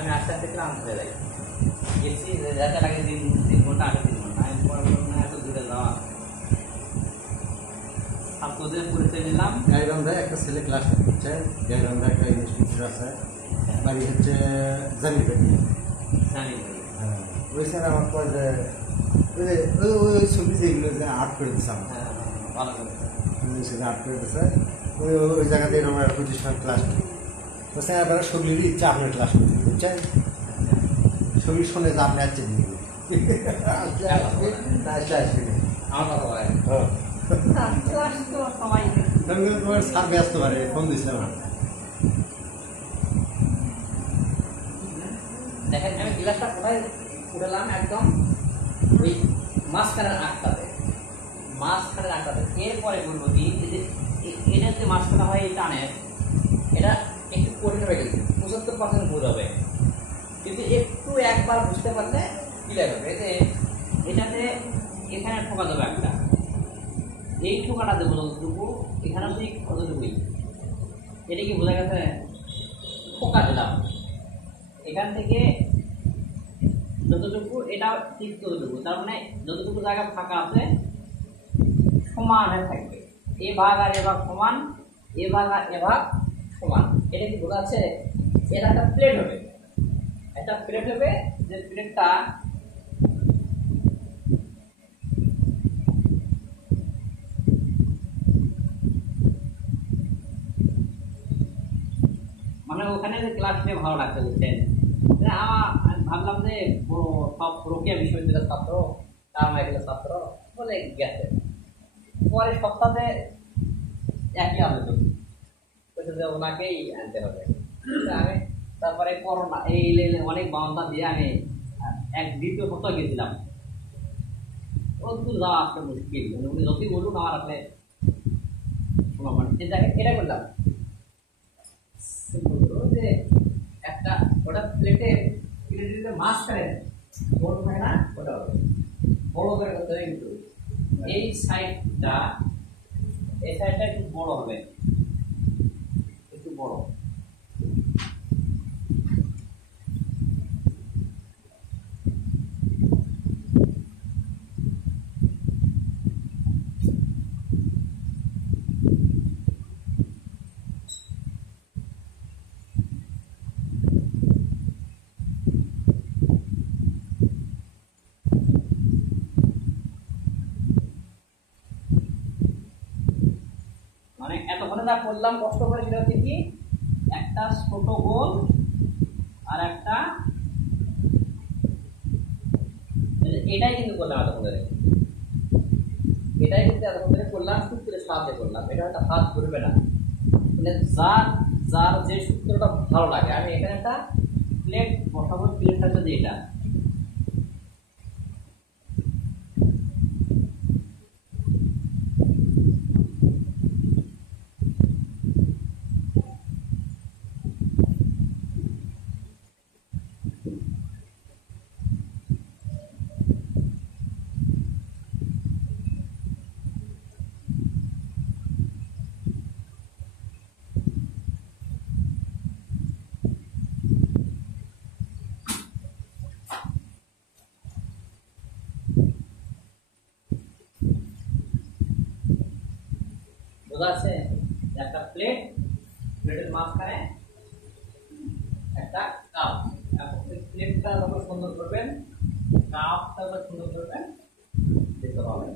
আমি 8টা থেকে আনতে হয়ে যাই গেছি যাতে লাগে 3 ঘন্টা আগে 3 ঘন্টা আমি পরে বললাম না এত দূরে যাওয়া ছাত্রদের পরিচয় নিলাম গাইবান্ধায় একটা ছেলে ক্লাস করছে গাইবান্ধায় একটা ইনস্টিটিউট আছে বাড়ি হচ্ছে জানিবাড়ি জানি হ্যাঁ ওই স্যার আমার পর যে ওই ছবি যেগুলো যে আর্ট করে দিচ্ছে আমার ভালো করে সেটা আর্ট করে দিচ্ছে ওই জায়গাতে আমরা প্রতিষ্ঠান ক্লাস করি তো স্যার আপনারা শরীরেরই ইচ্ছা আপনার ক্লাস করতে বুঝছেন শরীর শুনে যে আপনি আসছেন আসলে আসবে আমার কথা বলে তোমার স্যার ব্যস্ত পারে ফোন দিচ্ছিলাম না দেখেন আমি গ্লাসটা কোথায় উঠালাম একদম ওই মাঝখানের আঁকটাতে এরপরে বলবো কি এটা যে মাঝখানে হয় এই টানে এটা একটু কঠিন হয়ে গেছে 75% ভুল হবে কিন্তু একটু একবার বুঝতে পারলে ক্লিয়ার হবে যে এটাতে এখানে ঠোকা দেবে একটা এই ঠোকাটা দেবো যতটুকু এখানে ঠিক কতটুকুই এটা কি বোঝা গেছে ঠোকা দিলাম এখান থেকে যতটুকু এটা ঠিক ততটুকু তার মানে যতটুকু জায়গা ফাঁকা আছে সমান হয়ে থাকবে এ ভাগ আর এ ভাগ সমান এ ভাগ আর এ ভাগ সমান এটা কি বোঝা যাচ্ছে এটা একটা প্লেট হবে যে প্লেটটা মানে ওখানে যে ক্লাস নিয়ে ভালো লাগছে বুঝছেন আমি ভাবলাম যে সব রোকিয়া বিশ্ববিদ্যালয়ের ছাত্র কারমাইকেলের ছাত্র বলে গেছে পরে সপ্তাহে একই আলোচনা যে ওনাকেই আনতে হবে আমি তারপরে করোনা এই অনেক বাউন্ডা দিয়ে আমি দ্বিতীয় সপ্তাহ গেছিলাম ও দূর যাওয়া আসতে মুশকিল উনি যতই বলুন আমার আসলে শোনা মানে এটা করলাম যে একটা ওটা প্লেটের মাঝখানে বড় থাকে না ওটা হবে বড় করে করতে হবে কিন্তু এই সাইডটা একটু বড় হবে একটু বড় মানে এতক্ষণে যা করলাম কষ্ট করে সেটা হচ্ছে কি একটা ছোট গোল আর একটা এটাই কিন্তু করলাম এতক্ষণ ধরে করলাম সূত্রের সাহায্যে করলাম এটা একটা হাত ঘুরবে না মানে যার যে সূত্রটা ভালো লাগে আমি এখানে একটা প্লেট বসাবো প্লেটটা যদি এটা বোঝা আছে একটা প্লেটের মাঝখানে একটা কাপ প্লেটটা যখন সুন্দর করবেন কাপটা যখন সুন্দর করবেন দেখতে পাবেন